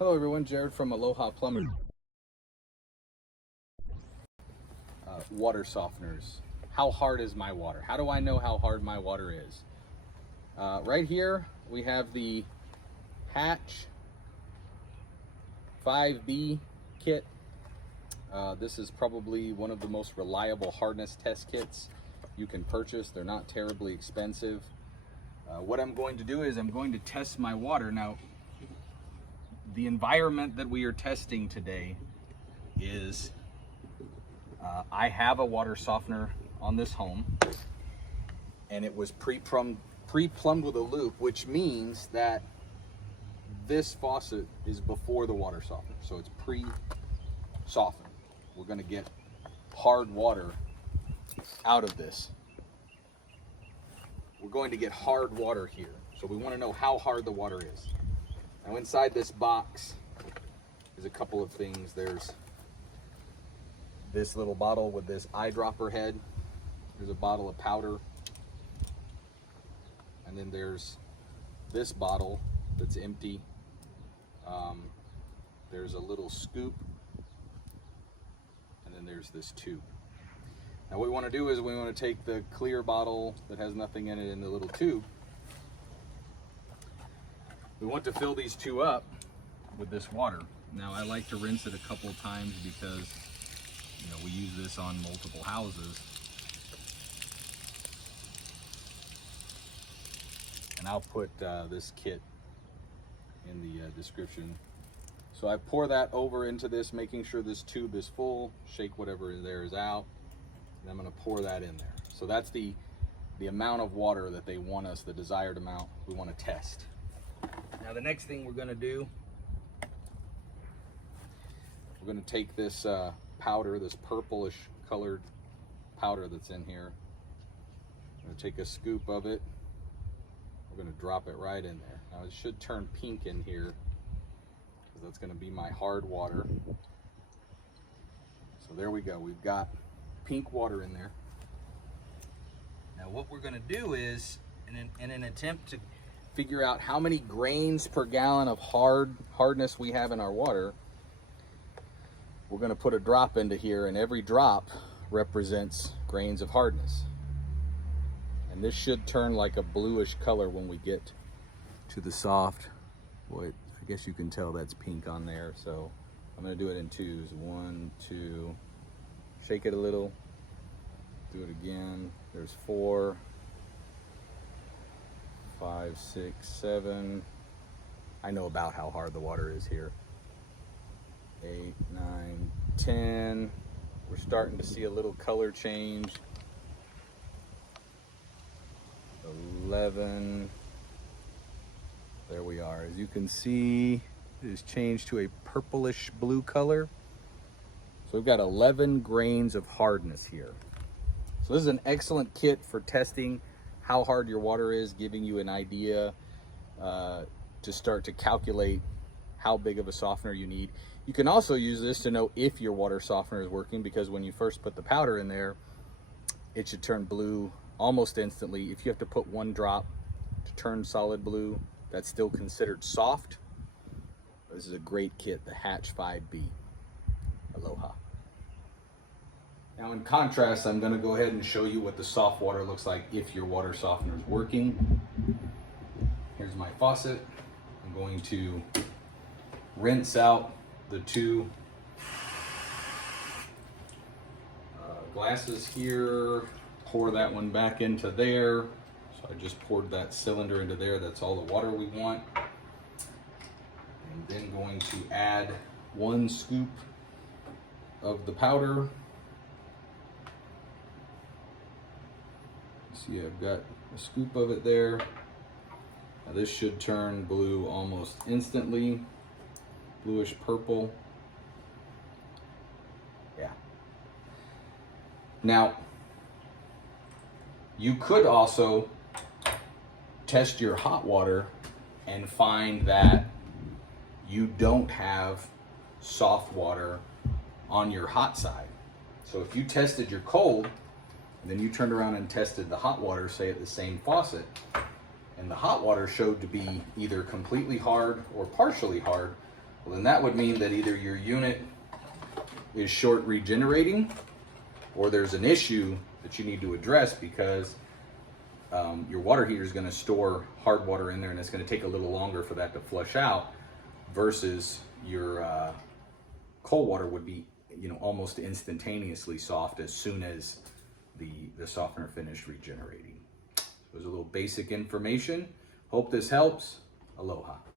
Hello everyone, Jared from Plumber. Water softeners. How hard is my water? How do I know how hard my water is? Right here we have the Hatch 5B kit. This is probably one of the most reliable hardness test kits you can purchase. They're not terribly expensive. What I'm going to do is I'm going to test my water. Now, the environment that we are testing today is I have a water softener on this home, and it was pre-plumbed with a loop, which means that this faucet is before the water softener, so it's pre-softened. We're going to get hard water out of this. We're going to get hard water here, so we want to know how hard the water is. Now inside this box is a couple of things. There's this little bottle with this eyedropper head. There's a bottle of powder. And then there's this bottle that's empty. There's a little scoop. And then there's this tube. Now what we want to do is we want to take the clear bottle that has nothing in it in the little tube. We want to fill these two up with this water. Now I like to rinse it a couple times because we use this on multiple houses. And I'll put this kit in the description. So I pour that over into this, making sure this tube is full, shake whatever is there is out, and I'm gonna pour that in there. So that's the amount of water that they want us, the desired amount we wanna test. Now the next thing we're gonna do, we're gonna take this powder, this purplish colored powder that's in here. I'm gonna take a scoop of it. We're gonna drop it right in there. Now it should turn pink in here because that's gonna be my hard water. So there we go, we've got pink water in there. Now what we're gonna do is, in an attempt to figure out how many grains per gallon of hardness we have in our water, we're going to put a drop into here, and every drop represents grains of hardness. And this should turn like a bluish color when we get to the soft. Boy, I guess you can tell that's pink on there, so I'm going to do it in twos. 1, 2, shake it a little, do it again. There's 4, 5, 6, 7. I know about how hard the water is here. 8, 9, 10. We're starting to see a little color change. 11. There we are. As you can see, it has changed to a purplish blue color. So we've got 11 grains of hardness here. So this is an excellent kit for testing how hard your water is, giving you an idea to start to calculate how big of a softener you need. You can also use this to know if your water softener is working, because when you first put the powder in there, it should turn blue almost instantly. If you have to put 1 drop to turn solid blue, that's still considered soft. This is a great kit, the Hatch 5B. Aloha. Now in contrast, I'm going to go ahead and show you what the soft water looks like if your water softener is working. Here's my faucet. I'm going to rinse out the 2 glasses here, pour that one back into there. So I just poured that cylinder into there. That's all the water we want. And then going to add 1 scoop of the powder. See, I've got a scoop of it there. Now this should turn blue almost instantly, bluish purple. Yeah. Now, you could also test your hot water and find that you don't have soft water on your hot side. So if you tested your cold, and then you turned around and tested the hot water, say at the same faucet, and the hot water showed to be either completely hard or partially hard, Well, then that would mean that either your unit is short regenerating, or there's an issue that you need to address, because your water heater is going to store hard water in there, and it's going to take a little longer for that to flush out, versus your cold water would be, almost instantaneously soft as soon as the softener finished regenerating. So it was a little basic information. Hope this helps. Aloha.